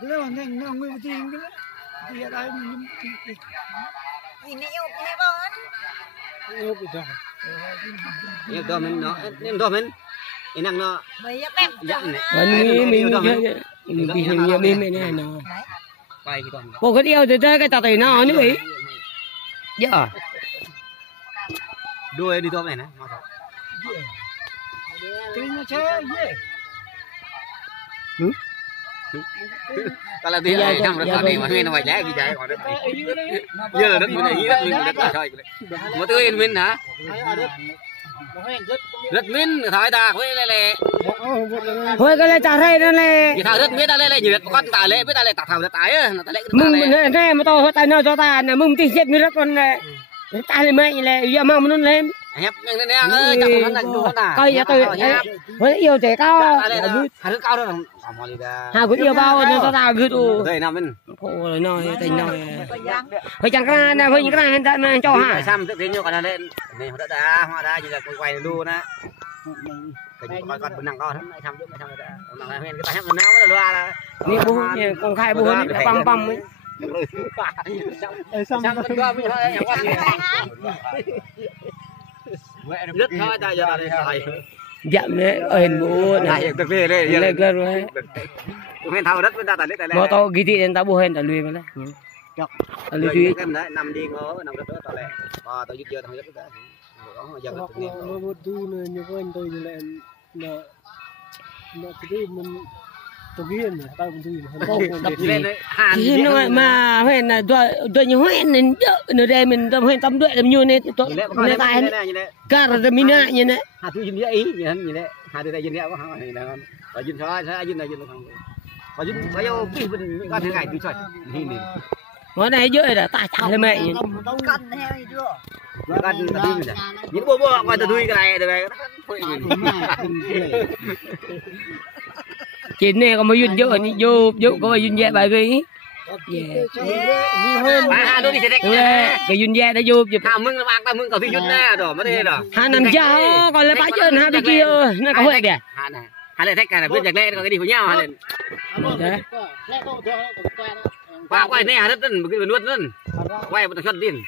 Cái đó nó người tiền cái đó. Thì ở đây mình Gì này yêu mẹ bớn. yêu cái đó. Yêu to mình nó, em to mình. Inang nó. Mấy bẹp Dặn này. Mình bị hình như mình này nó. Quay cái con. Bộ cái yêu thì cái tao thấy nó nữa ý. Dạ. Đuôi đi to này nè. Cái nó chơi gì? Ta là tiền này năm rồi này mà nguyên nó phải giá gì vậy còn đất này. Giờ là đất mình này đất mình đất thôi. Một tươi mình hả? Đất mình thôi ta với lại thôi cái này trả hay nó này. gì thằng đất biết ta lên nhiều con ta lên biết ta lên tạt thằng tái á, ta lên. Mừng này mà to tay nó cho ta là mừng tí xếp như rất con này. Ta lên mẹ này giờ mà nó lên. Hẹp nhanh nhanh ơi, chặt con này con à. Coi giờ tôi với yêu trẻ cao. Hai đứa cao đó. Hà cũng yêu bao nên ta gửi đủ. Đây nào mình. Ồ nói tình nói. Phải chẳng ra là với những cái này cho hà. Xăm tự nhiên như còn lên. Này họ đã chỉ là quay đu nè. Cái con năng con lắm, xăm trước xăm đã. Mà cái tay hấp nào mới loa là. Ni bu con khai bu băm băm ấy. Xăm con qua mới thôi, nhà quan. Rất thôi ta giờ là xài. Dặm đấy ở hình bộ này thực về đây giờ lên cơ rồi men thao đất với ta tại đây mô tô ghi thị đến ta bu hình ta lùi mà đấy ta lùi truy em đấy nằm đi ngó nằm đất đó tao lẹ và tao giật giờ thằng đất đó đó giờ nó một tu này như con tôi như lại nó cái mình tôi ghi này tao cũng đập lên đấy thì nó mà huyện là tôi như huyện nên nơi đây mình tâm huyện tâm đuệ làm như này tôi này tài cả là mình lại như này hà tôi dừng ý như thế hà từ đây dừng đeo có hàng này là ở dừng sai dừng này dừng thằng ở dừng bây giờ cái mình có thể ngày tôi chơi hình đi món này dễ là tài trả lên mẹ Cần heo gì chưa? cần là đi rồi những bố coi từ đuôi cái này chuyện này có mấy duyên dỡ vô có mấy duyên dẹ bài ghi bà đôi đi cái duyên dẹ đã vô hà mưng là bạc ta mưng cầu thi duyên nè rồi mới đây rồi hà nằm cha còn lấy bãi chân hà đi kia nó có huệ kìa hà lại thách cả là biết nhạc lệ có cái đi với nhau hà lên qua quay nè đất tân cái luôn tân quay một thằng tiền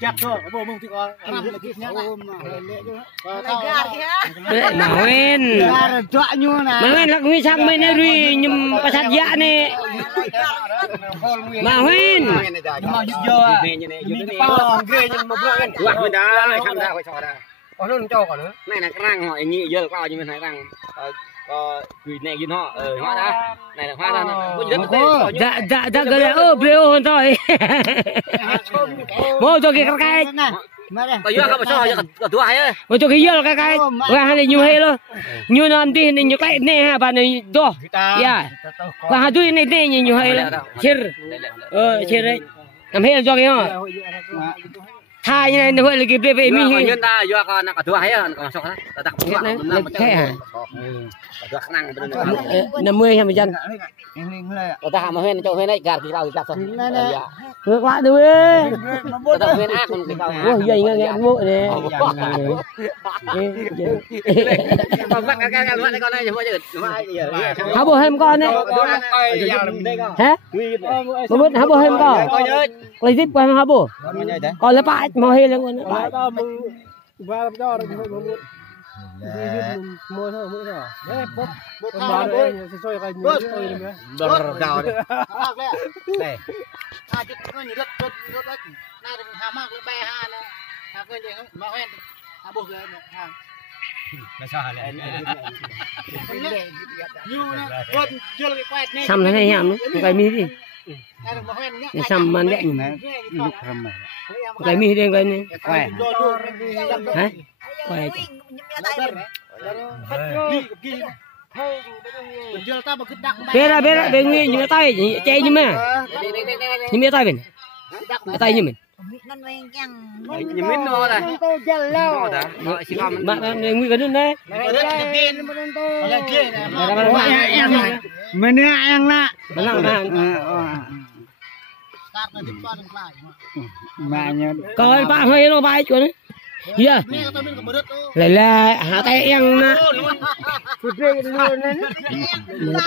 chặt rồi bộ mông thì có làm là kịp nhá mà Huyên mà Huyên là nguyên sang bên này rồi nhưng mà sát dạ này mà Huyên mà giờ ghê nhưng mà quạt bên đó lại tham gia quay trò đây có luôn cho còn nữa này là cái răng họ nhị giờ qua như bên này răng quỷ này như họ hóa ra này là hóa ra nó dạ cái này bêu hơn thôi mua cho cái bây giờ không cho cái tua hay ơi mua cho cái dưa cái và hai này nhiều hay luôn nhiều non thì nhiều cái này ha bà này to dạ và hai túi này này nhiều hay lắm chia đấy làm hết cho cái họ thay như này nó gọi là cái bề mi nhân ta do con nó tua hay còn sao đó đặt cũng này thế à năng 50% ta mà huyên cho huyên đấy gạt cái bao gạt thôi ngược lại đuôi ta huyên ác còn cái bao ôi giời nghe ngộ này con này hả bộ hem con đấy hả bộ bút hả bộ hem con lấy zip qua hả bộ còn lấy bãi màu hay lên con và cho mua thôi mua thôi đấy bút thao đấy xoay cái nhiều đờ đào đấy này chụp cái gì rất này hà mạc lên bay hà này hà cái gì mà hoen hà buộc lên hà là sao lại như con chưa cái quẹt này xăm nó hay nhảm cái mi gì để xăm man đẹp cái mi đây cái này quẹt hả quẹt biết ra bên nguyên như tay che như mà như tay mình tay như mình nhìn mít nó này bạn nguyên cái đơn đấy mình ăn nè coi bạn hơi nó bay chuột đấy Iya. Lele hati yang na. Putri luôn đấy.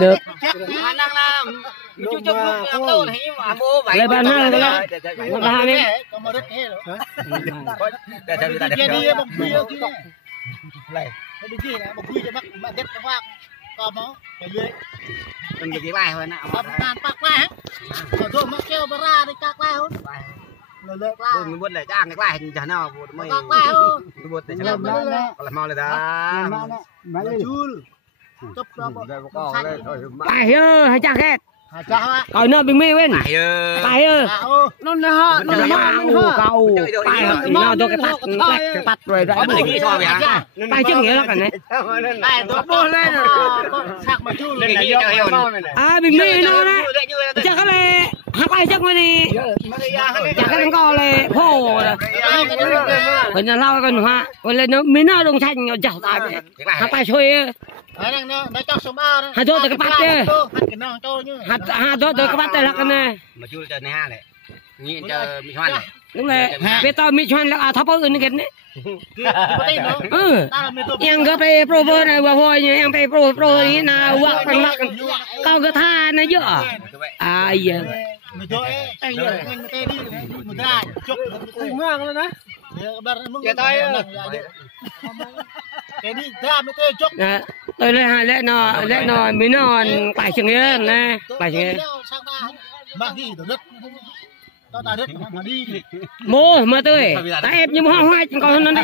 Được. Năng là chú chúc lúc em đâu thấy mà bố vậy. Lấy bàn hàng đó. Một bàn đi. Để cho người ta Kia đẹp. đi bọc bia kia. Này, đi kia này bọc bia cho bác mà đẹp các bác. Còn nó cái lưới. Đừng cái bài hơn ạ. Bọc ngàn bạc qua. Ở thôi mà kêu bà ra đi các la không? Lời lời qua. Tôi muốn lại trang cái bài hình chả nào buồn mày. Các la không? Tôi buồn để cho làm mau lên đó. Mà chul. Chụp ra bộ. Bài ơi, hay chắc hết. Chào ạ. Coi nó bình minh bên. Bài ơi. Bài ơi. Nó họ Cầu. Bài ơi, nó cho cái tắt rồi đấy. Bài gì so vậy hả? Bài chứ nghĩa là cái này. Bài tôi bố lên rồi. Sạc mà chul. Lên này cho hiểu. À bình minh nó đấy. Chắc cái này hát bài chắc cái này. Chắc cái con này phô rồi. Mình là lau cái hoa. Rồi lên nó miếng nó đồng xanh nó chảo tai vậy. Hát bài xuôi. Nó cho số 3 đó. Hạt thôi từ cái bát đi. Hạt cái nòng cho như. Hạt thôi từ cái bát đây là cái này. Mà chú chờ này ha lại. Nhịn chờ bị hoan này. Đúng rồi. Bây giờ mình chọn là thấp hơn cái này. Yang cái pe pro này vào hồi như yang pe pro này nào quạt bằng mặt. Cao cái tha nó dở. À giờ. Mình thôi. Anh giờ mình tê đi. Mình ra chụp ngang lên đấy. Giờ tay. Cái đi ra mới tê chụp. Tôi lẽ nó mới nó bài chừng ấy nè, bài chừng ấy. Mang đi từ đất. Tao ta đất mà đi. Mô mà tôi, ta ép như hoa hoa còn nó đi.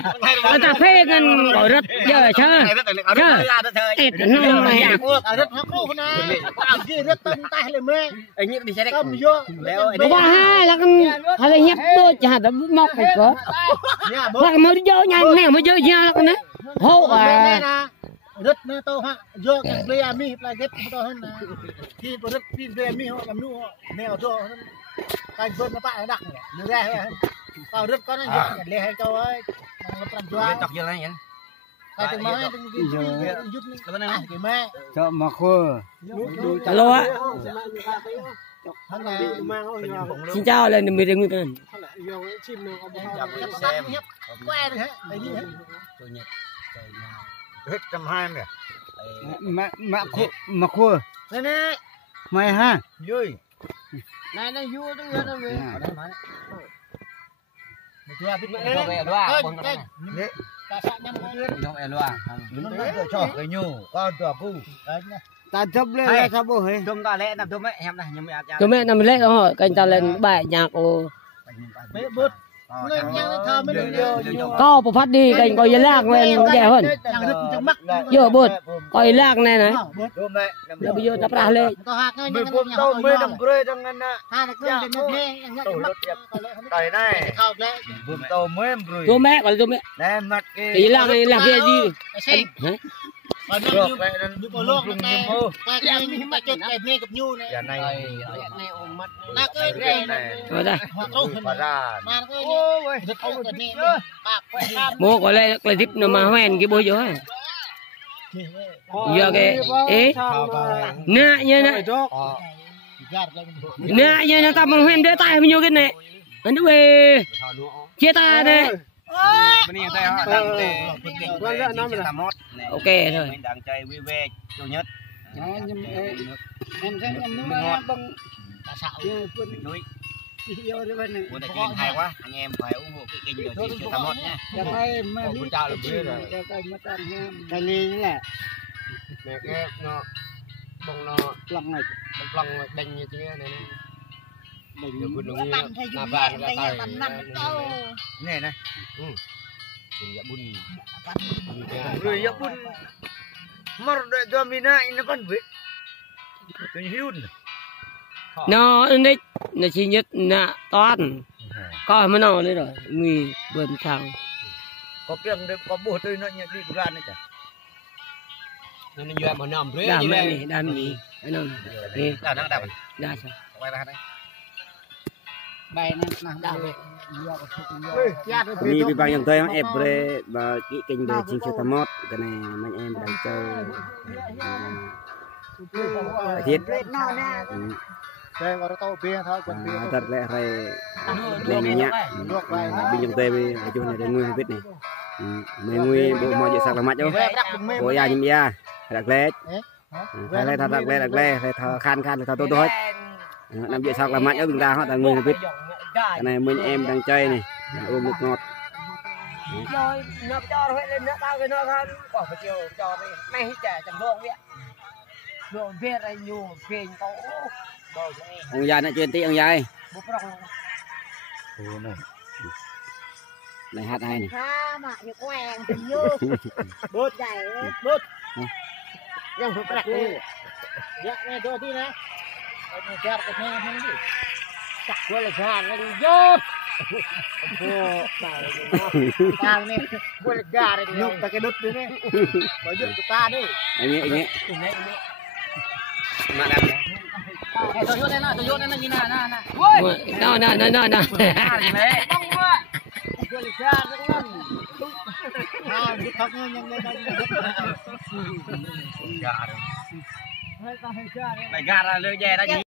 Ta phê gần gọi rất giờ chơi. Chơi. Ép nó mày. À đất nó khô na. Làm gì đất tân tay lên mê. Anh nhịn đi xe đấy. Cầm vô. Ba ha là con hay là nhấp tôi chả đã móc phải có. Là mới vô nhanh nè mới vô nha là con đấy. Hô à. Đất nó to ha. Vô cái play ami là ghép to hơn là. Khi đất play ami họ làm nu họ mèo cho cái vườn nó bạn đặt này, đưa ra hay vào đất con nó giật lê hay câu ấy, nó làm choa. Chọc vô này vậy. Cái từng mấy từng giúp cái mẹ. Cho mà khô. Alo ạ. Hắn là Xin chào lên mình đến người xem que rồi hết, đấy đi hết. Hết 120 Mà khô. Đây nè. Mày ha. Vui. Này nó vui tôi nhớ đâu vậy. Ở đây mà. Tôi biết mẹ nó về loa. Đấy. Ta sạ nhâm người. Nó về loa. Nó cho cái nhủ con tòa cu. Đấy. Ta chấp lên là sao bố hề. Tôm ta lẽ nằm tôm ấy em này nhưng mà Tụi mẹ nằm lẽ đó canh ta lên bài nhạc của mấy bớt. Người nhang thơ mới được. có bộ phát đi canh coi yên lạc lên dễ hơn. Nhang đứt trong mắt. Giờ bớt coi yên lạc này này. Tôm mẹ. Là bây giờ tập ra lên. Có hạt ngay Mười nhang phút tao mới nằm rơi trong ngân ạ. ha là cơn đến một nghe nhang trong mắt. Đây này. Khao đấy. Bùm tao mới rơi. Tụi mẹ còn tụi mẹ. Đây mặt cái. Ý lạc này làm cái gì? Hả? Còn nó như có luôn cái chơi cái nghe gặp nhu này. Dạ này. Là cái Rồi đây. Bà ra. mà cái rất không cái này. Mua có lẽ là dip nó mà hoen cái bôi gió. Giờ cái ấy nè như này nè như nó ta bằng hoen đứa tay bao nhiêu cái này anh đứa về chia ta đây ok rồi mình đang chơi vui vẻ chủ nhật Em sẽ bằng núi buồn này kênh hay quá anh em phải ủng hộ cái kênh của chị Tam Mót nhé Ủa, chào là bữa rồi. Cái này là mẹ cái nó bằng nó lăng này lăng đánh như thế này này mình được quân đồng như là vàng là tài này này dạ bún rồi dạ bún mà đợi cho mình này nó còn vậy cái hiu nó đây nó chỉ nhất là toán coi mà nó đấy rồi mì bơm sang có tiếng đấy có bố tôi nó nhận đi của ra này chả nên như em mà nằm rưỡi đam mê đam mê cái nào này đào đang đào ra sao quay ra đây Bài này đam mê. Vì bằng yang tôi em về và cái kênh về chính trị Tam Mót cái này mấy em đang chơi thiết chơi vào tàu bia thôi quần bia thật lẽ hay lên nhá bình thường tây với chung này đến nguyên biết này mấy nguyên bộ mọi chuyện sạc là mặt chứ bộ ya nhím ya đặc lẽ hay là thật đặc lẽ hay thờ khan thờ tôi hết làm chuyện sạc là mặt chứ bình ta họ là người biết cái này mình em đang chơi này ôm nước ngọt rồi nhập cho nó lên nữa tao cái nó không bỏ phải chiều cho mày hết trẻ chẳng luôn vậy rồi biết là nhiều phiền có ông già nói chuyện tí ông già này hát hay này ha mà như quen tình như bớt dày bớt yang berak ni ya ni do ti na ni jar ke ni ni tak boleh jar ni yo tang ni boleh jar ni nhục ta cái đứt đi ni có giúp của ta đi anh nhé mà làm tôi vô đây nó như nào nó boleh jar ni kan ha đi khóc như nhân đây mày gà ra lơ dè ra